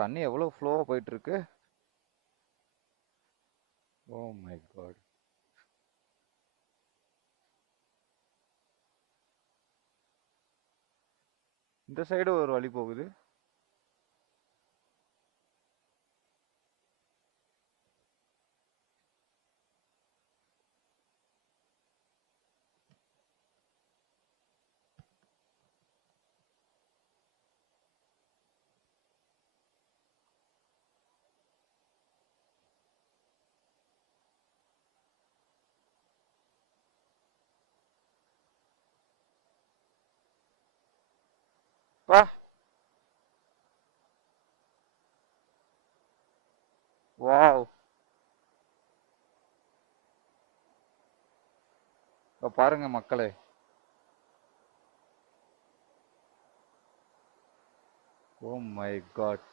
தண்ணி எவ்வளோ ஃப்ளோவாக போயிட்டு இருக்கு. Oh my god. இந்த சைடு ஒரு வழி போகுது. பா. வாவ். இப்போ பாருங்க மக்களே. ஓ மை காட்,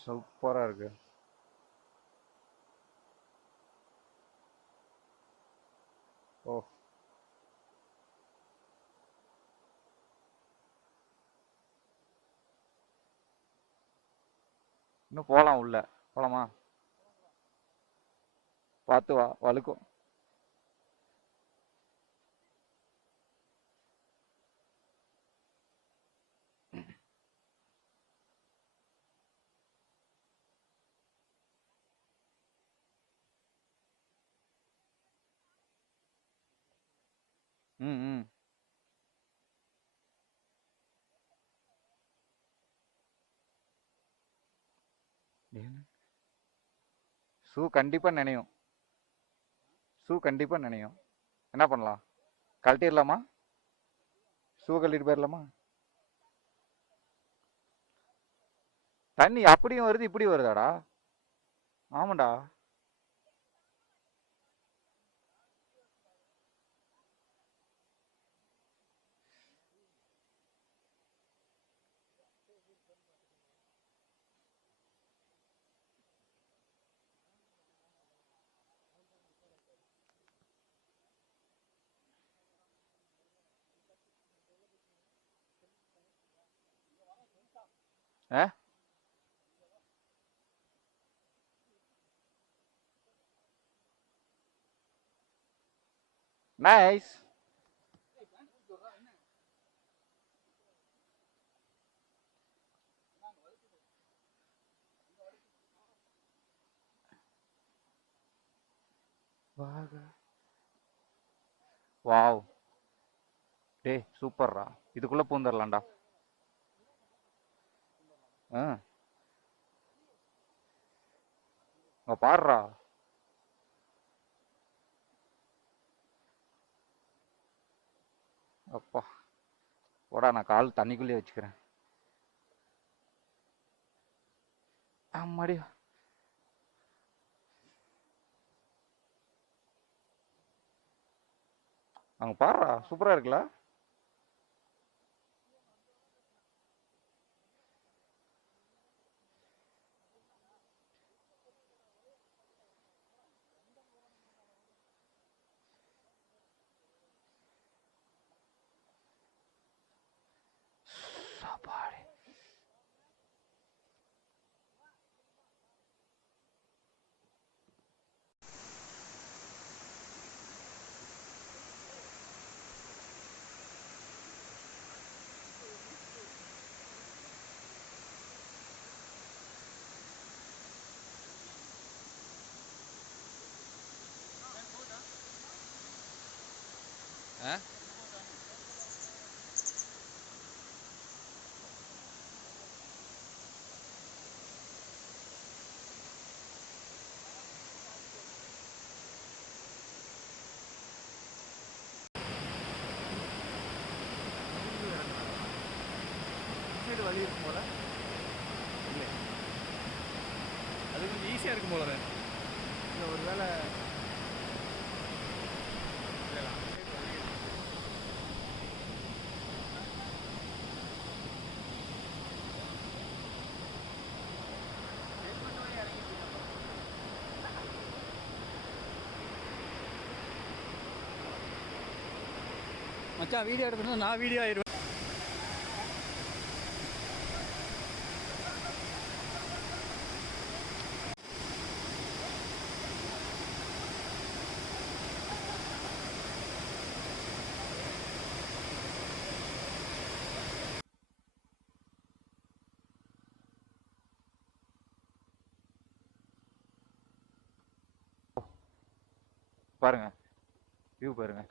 சூப்பரா இருக்கு. ஓ, இன்னும் போலாம் உள்ள. போலாமா? பார்த்து வா, வழுக்கும். ம் ம். ஷூ கண்டிப்பா நினையும். ஷூ கண்டிப்பா நினையும். என்ன பண்ணலாம்? கழட்டிடலாமா? ஷூ கழட்டிட்டு போயிடலாமா? தண்ணி அப்படியும் வருது இப்படி வருதாடா? ஆமாண்டா. ஆ, நைஸ். வாவ். டேய் சூப்பர்ரா. இதுக்குள்ள பூந்துடலாம்டா. ஆ, அங்க பாருடா. அப்பா, போடா, நான் கால் தண்ணிக்குள்ளேயே வச்சுக்கிறேன். ஆமாடி. அங்க பாருடா, சூப்பரா இருக்குல்ல? சாப்பாடு. ஆ, சைடு வழி இருக்கும் போல. இல்லை. அது கொஞ்சம் ஈஸியாக இருக்கும் போல. இல்லை ஒரு வேளை மச்சான் வீடியோ எடுக்கணும், நான் வீடியோ ஆயிடுவேன். பாருங்க, வியூ பாருங்க.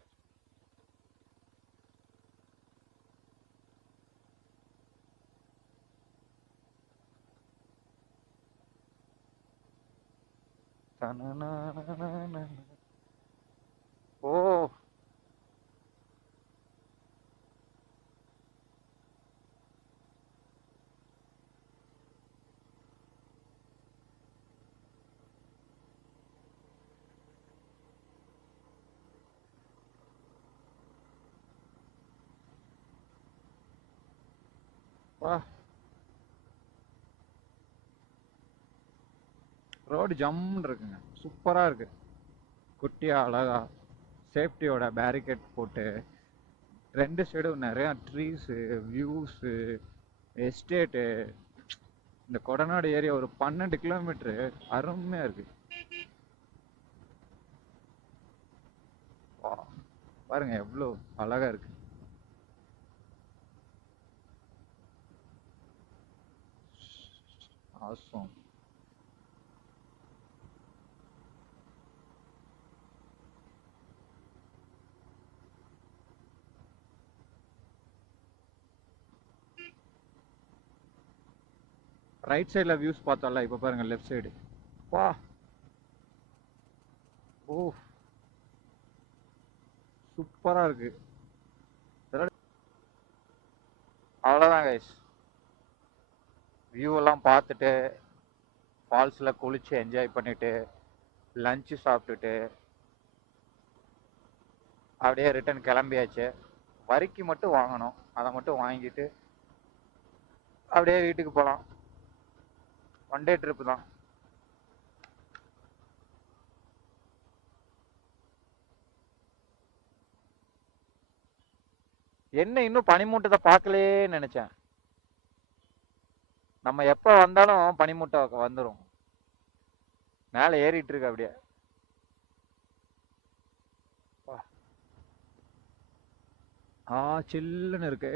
தனனனனனன. ஓ, வா, ரோடு ஜம்முன்னு இருக்குங்க, சூப்பரா இருக்கு. குட்டியா அழகா சேஃப்டியோட பேரிகேட் போட்டு ரெண்டு சைடும் நிறைய ட்ரீஸு, வியூஸு, எஸ்டேட்டு. இந்த கொடநாடு ஏரியா ஒரு 12 கிலோமீட்டரு அருமையா இருக்கு. வா, பாருங்க எவ்வளோ அழகா இருக்கு. ஆசம். ரைட் சைடில் வியூஸ் பார்த்தோம்ல, இப்போ பாருங்க லெஃப்ட் சைடு. வா, ஓ, சூப்பரா இருக்கு. அவ்வளோதான் கைஸ், வியூ எல்லாம் பார்த்துட்டு ஃபால்ஸில் குளிச்சு என்ஜாய் பண்ணிட்டு லஞ்சு சாப்பிட்டுட்டு அப்படியே ரிட்டர்ன் கிளம்பியாச்சு. வரிக்கு மட்டும் வாங்கணும், அதை மட்டும் வாங்கிட்டு அப்படியே வீட்டுக்கு போகலாம். ஒன் டே ட்ரிப்பு தான். என்ன இன்னும் பனிமூட்டத்தை பார்க்கலையே நினைச்சேன். நம்ம எப்போ வந்தாலும் பனிமூட்டை வந்துடும், மேலே ஏறிட்டு இருக்கு அப்படியே. வா. சில்லுன்னு இருக்கு.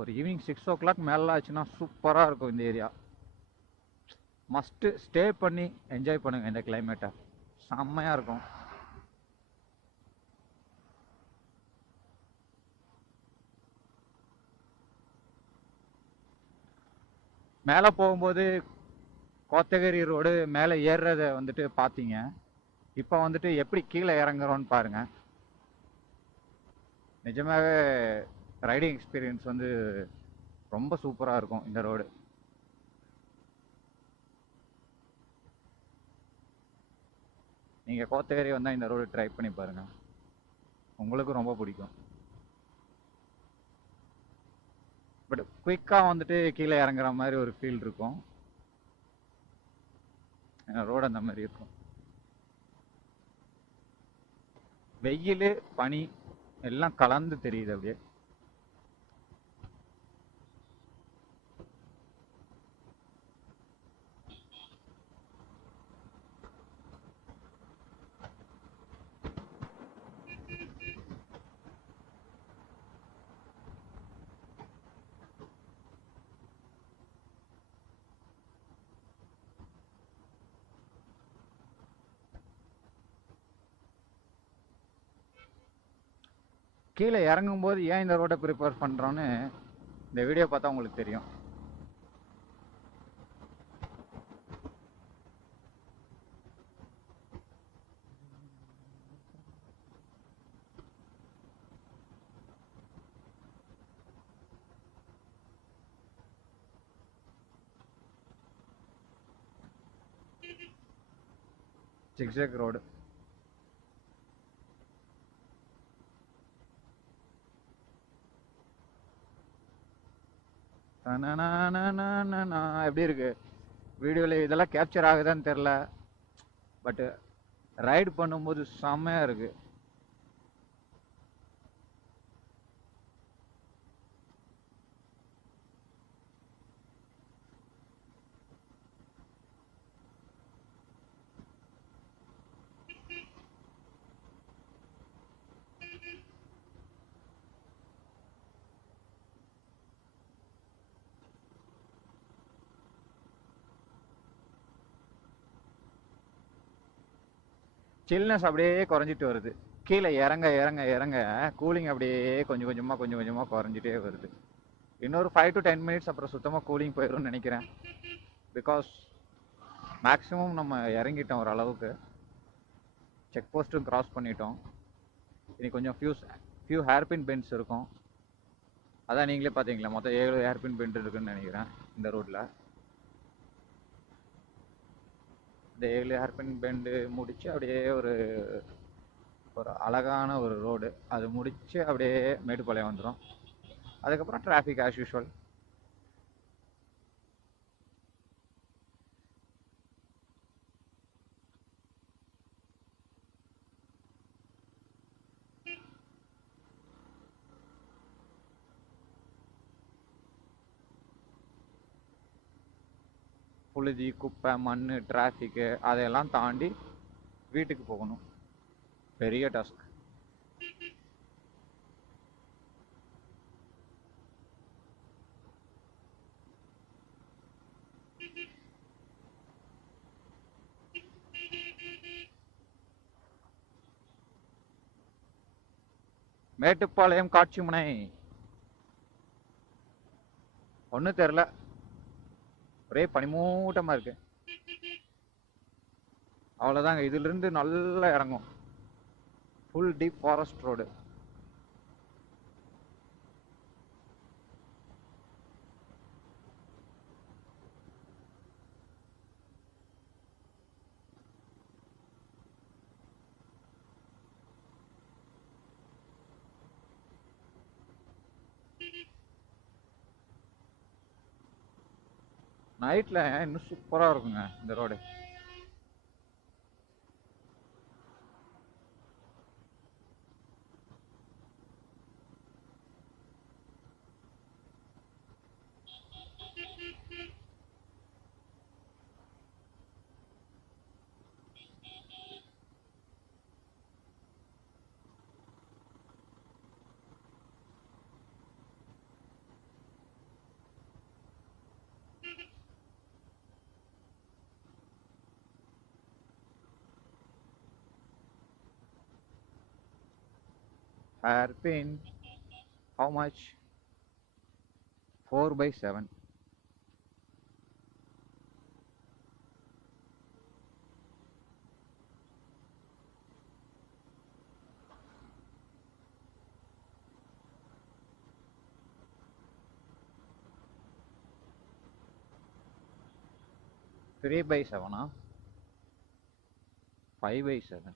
ஒரு ஈவினிங் 6 o'clock மேலே ஆச்சுன்னா சூப்பராக இருக்கும் இந்த ஏரியா. மஸ்ட்டு ஸ்டே பண்ணி என்ஜாய் பண்ணுங்க இந்த கிளைமேட்டை, செம்மையாக இருக்கும். மேலே போகும்போது கோத்தகிரி ரோடு மேலே ஏறுறத வந்துட்டு பார்த்தீங்க. இப்போ வந்துட்டு எப்படி கீழே இறங்குறோன்னு பாருங்க. நிஜமாவே ரைடிங் எக்ஸ்பீரியன்ஸ் வந்து ரொம்ப சூப்பராக இருக்கும் இந்த ரோடு. நீங்கள் கோத்தகிரி வந்தால் இந்த ரோடு ட்ரை பண்ணி பாருங்க, உங்களுக்கு ரொம்ப பிடிக்கும். பட் குயிக்காக வந்துட்டு கீழே இறங்குற மாதிரி ஒரு ஃபீல் இருக்கும். ரோடு அந்த மாதிரி இருக்கும். வெயில் பனி எல்லாம் கலந்து தெரியுது அப்படியே. கீழே இறங்கும்போது ஏன் இந்த ரோட்டை ப்ரிப்பேர் பண்ணுறோன்னு இந்த வீடியோ பார்த்தா உங்களுக்கு தெரியும். Zigzag road. எப்படி இருக்கு வீடியோவில்? இதெல்லாம் கேப்சர் ஆகுதான்னு தெரில, பட்டு ரைடு பண்ணும்போது செம்மையாக இருக்கு. சில்னஸ் அப்படியே குறைஞ்சிட்டு வருது. கீழே இறங்க இறங்க இறங்க கூலிங் அப்படியே கொஞ்சம் கொஞ்சமாக குறைஞ்சிட்டே வருது. இன்னொரு 5 to 10 மினிட்ஸ் அப்புறம் சுத்தமாக கூலிங் போயிடும்னு நினைக்கிறேன். பிகாஸ் மேக்ஸிமம் நம்ம இறங்கிட்டோம் ஓரளவுக்கு. செக் போஸ்ட்டும் கிராஸ் பண்ணிட்டோம். இனி கொஞ்சம் ஃபியூ ஹேர்பின் பெண்ட்ஸ் இருக்கும். அதான் நீங்களே பார்த்தீங்களா, மொத்தம் 7 ஹேர்பின் பெண்ட் இருக்குன்னு நினைக்கிறேன் இந்த ரோட்டில். இந்த 7 ஹேர்பின் பெண்டு முடிச்சு அப்படியே ஒரு அழகான ஒரு ரோடு, அது முடிச்சு அப்படியே மேட்டுப்பாளையம் வந்துடும். அதுக்கப்புறம் டிராஃபிக் ஆஸ் யூஷுவல். புழுதி, குப்பை, மண், டிராஃபிக்கு அதையெல்லாம் தாண்டி வீட்டுக்கு போகணும். பெரிய டாஸ்க். மேட்டுப்பாளையம் காட்சி முனை. ஒன்றும் தெரில, ஒரே பனிமூட்டமாக இருக்கு. அவ்வளோதாங்க, இதிலிருந்து நல்லா இறங்கும். Full deep forest road. நைட்டில் இன்னும் சூப்பராக இருக்குங்க இந்த road. Hairpin, how much? 4/7. Three by 7, 5/7.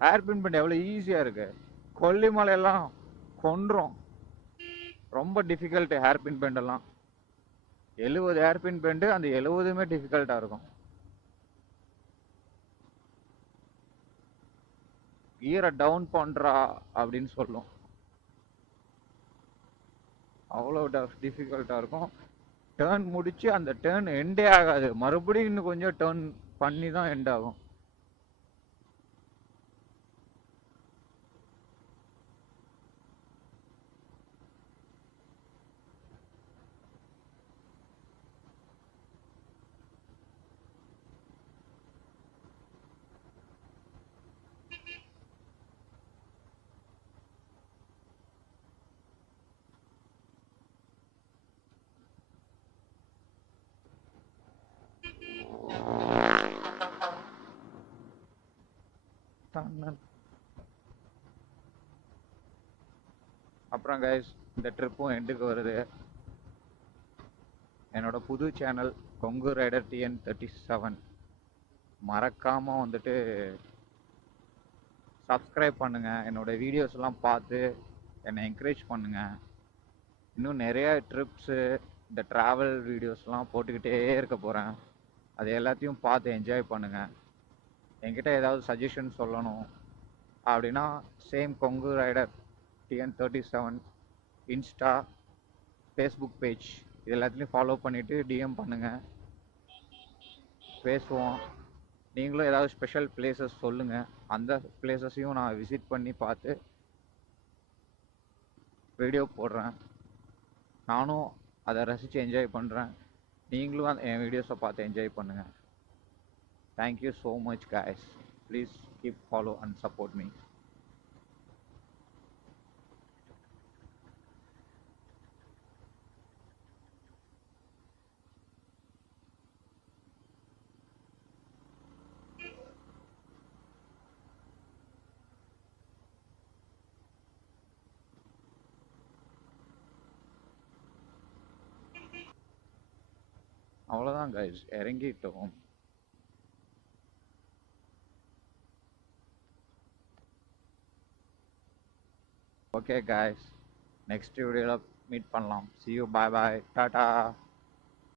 Hairpin bend எவ்வளோ ஈஸியாக இருக்கு. கொல்லிமலையெல்லாம் கொன்றும். ரொம்ப டிஃபிகல்ட்டு ஹேர்பின் பெண்டெல்லாம். 70 ஹேர்பின் பெண்டு, அந்த 70மே டிஃபிகல்ட்டாக இருக்கும். கியரை டவுன் பண்ணுறா அப்படின்னு சொல்லும். அவ்வளோ டிஃபிகல்ட்டாக இருக்கும். டேர்ன் முடிச்சு அந்த டேர்ன் எண்டே ஆகாது, மறுபடியும் இன்னும் கொஞ்சம் டேர்ன் பண்ணி தான் எண்ட் ஆகும். அப்புறம் கைஸ், இந்த ட்ரிப்பும் எண்டுக்கு வருது. என்னோட புது சேனல் கொங்கு ரைடர் TN37 மறக்காமல் வந்துட்டு சப்ஸ்கிரைப் பண்ணுங்கள். என்னோட வீடியோஸ்லாம் பார்த்து என்னை என்கரேஜ் பண்ணுங்கள். இன்னும் நிறைய ட்ரிப்ஸு, இந்த ட்ராவல் வீடியோஸ்லாம் போட்டுக்கிட்டே இருக்க போகிறேன். அது எல்லாத்தையும் பார்த்து என்ஜாய் பண்ணுங்கள். என்கிட்ட ஏதாவது சஜஷன் சொல்லணும் அப்படின்னா same Kongu rider TN37 insta, Facebook page இது எல்லாத்துலேயும் ஃபாலோ பண்ணிவிட்டு DM பண்ணுங்கள், பேசுவோம். நீங்களும் ஏதாவது ஸ்பெஷல் பிளேசஸ் சொல்லுங்கள், அந்த பிளேசஸையும் நான் விசிட் பண்ணி பார்த்து வீடியோ போடுறேன். நானும் அதை ரசித்து என்ஜாய் பண்ணுறேன். நீங்களும் என் வீடியோஸை பார்த்து என்ஜாய் பண்ணுங்கள். Thank you so much guys. Please keep follow and support me. அவ்வளோதான் guys, இறங்கிட்டோம். ஓகே guys, நெக்ஸ்ட் வீடியோவில் மீட் பண்ணலாம். see you, bye bye, Tata.